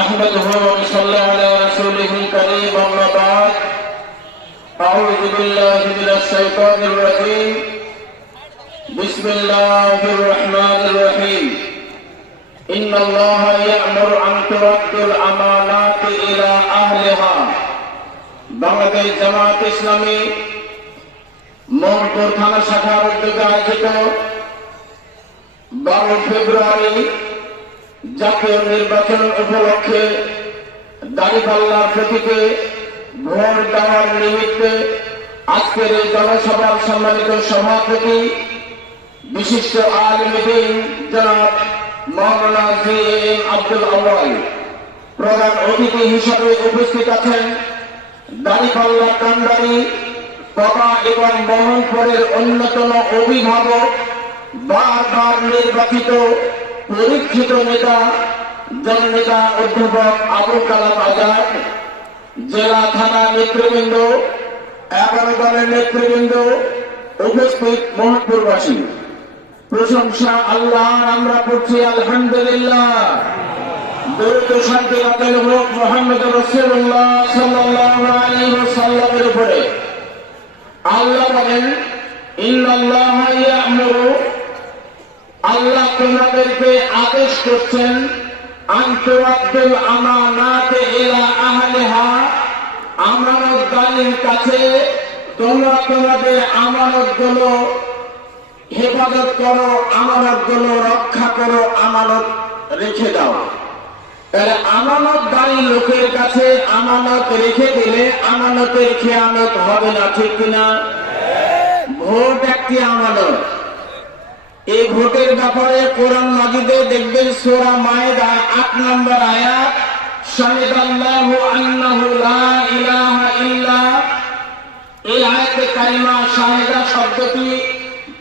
نحمده ونصلي على رسوله الكريم أما بعد أعوذ بالله من الشيطان الرجيم بسم الله الرحمن الرحيم إن الله يأمر أن ترد الأمانات إلى أهلها বাংলাদেশ জামাত ইসলামী মোহনপুর থানা শাখার উদ্যোগে আয়োজিত বারো ফেব্রুয়ারি জাতীয় নির্বাচন উপলক্ষে দাড়িপাল্লার প্রতীকে ভোট দেওয়ার নিমিত্তে আজকের এই জনসভার সম্মানিত সভাপতি, বিশিষ্ট আলমদিন জনাব মৌলানা জি এম আব্দুল আওয়াল প্রধান অতিথি হিসেবে উপস্থিত আছেন দাড়িপাল্লা কান্ডারি তথা এবং মোহনপুরের অন্যতম অভিভাবক, বারবার নির্বাচিত পরীক্ষিত নেতা, জননেতা, অধ্যাপক আবুল কালাম আজাদ, জেলা থানা নেতৃবৃন্দ এগারো দলের নেতৃবৃন্দ, উপস্থিত মোহনপুরবাসী প্রশংসা আল্লাহ, আমরা করছি, আলহামদুলিল্লাহ। উপরে। আল্লাহ বলেন আল্লাহ তোমাদেরকে আদেশ করছেন, আন্তরাব্দুল আমানাতে ইলা আহলিহা আমানতদারির কাছে তোমরা তোমাদের আমানতগুলো হেফাজত করো, আমানতগুলো রক্ষা করো, আমানত রেখে দাও। তাহলে আমানতদারি লোকের কাছে আমানত রেখে দিলে আমানতের খেয়ানত হবে না, ঠিক কিনা? ভোট একটি আমানত। এই ভোটের ব্যাপারে কোরআন মাজিদে দেখবেন সোরা মায়েদা আট নম্বর আয়াত শাহিদাল্লাহু আন্নাহু লা ইলাহা ইল্লা। এই আয়াতে কারিমা শাহিদা শব্দটি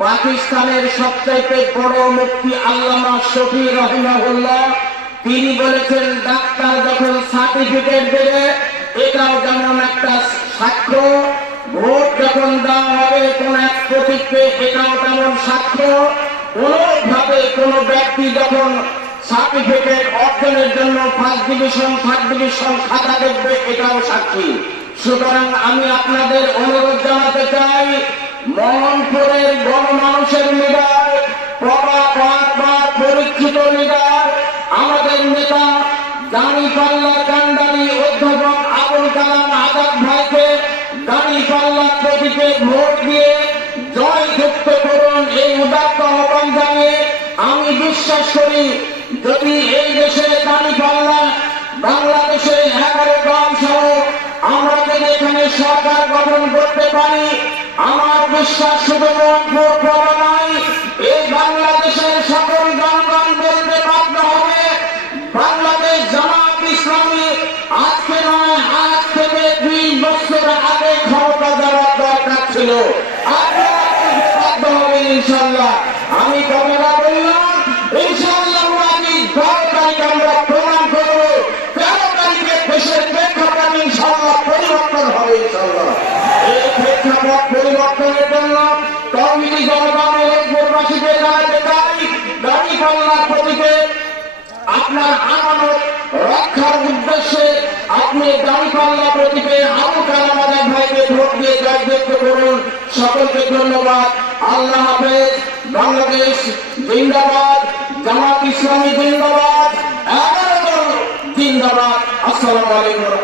পাকিস্তানের সবচাইতে বড় মুক্তি আল্লামা শফি রহিমাহুল্লাহ, তিনি বলেছেন, ডাক্তার যখন সার্টিফিকেট দেবে, এটাও যেমন একটা সাক্ষ্য, ভোট যখন দেওয়া হবে, কোন এক প্রতীককে এটাও তেমন সাক্ষ্য। কোনোভাবে কোন ব্যক্তি যখন সার্টিফিকেট অর্জনের জন্য ফার্স্ট ডিভিশন থার্ড ডিভিশন খাতা দেখবে, এটাও সাক্ষী। সুতরাং আমি আপনাদের অনুরোধ জানাতে চাই মোহনপুরের গণমানুষের লিডার প্রবাদ পরীক্ষিত লিডার আমাদের নেতা দানি পাল্লা কান্ডারি অধ্যাপক আবুল কালাম আজাদ ভাইকে দানি পাল্লা প্রতীকে ভোট দিয়ে জয় যুক্ত করুন এই উদাত্ত আহ্বান জানিয়ে আমি বিশ্বাস করি, যদি এই দেশে দানি পাল্লা বাংলাদেশে এগারো দল সহ আমরা যদি এখানে সরকার গঠন করতে পারি, আমার বিশ্বাস শুধু এই বাংলাদেশের সকল জনগণ বলতে বাধ্য হবে, বাংলাদেশ জামাত ইসলামী আজকে নয়, আজ থেকে দুই বছর আগে ক্ষমতা দেওয়ার দরকার ছিল। আপনারা বাধ্য হবে ইনশাল্লাহ আমি কবেলা আপনার আমানত রক্ষার উদ্দেশ্যে আপনি দাবি পাল্লা প্রতীকে আবু কালামাজার ভাইকে ভোট দিয়ে জয়যুক্ত করুন। সকলকে ধন্যবাদ। আল্লাহ হাফেজ। বাংলাদেশ জিন্দাবাদ। জামাত ইসলামী জিন্দাবাদ। জিন্দাবাদ। আসসালামু আলাইকুম।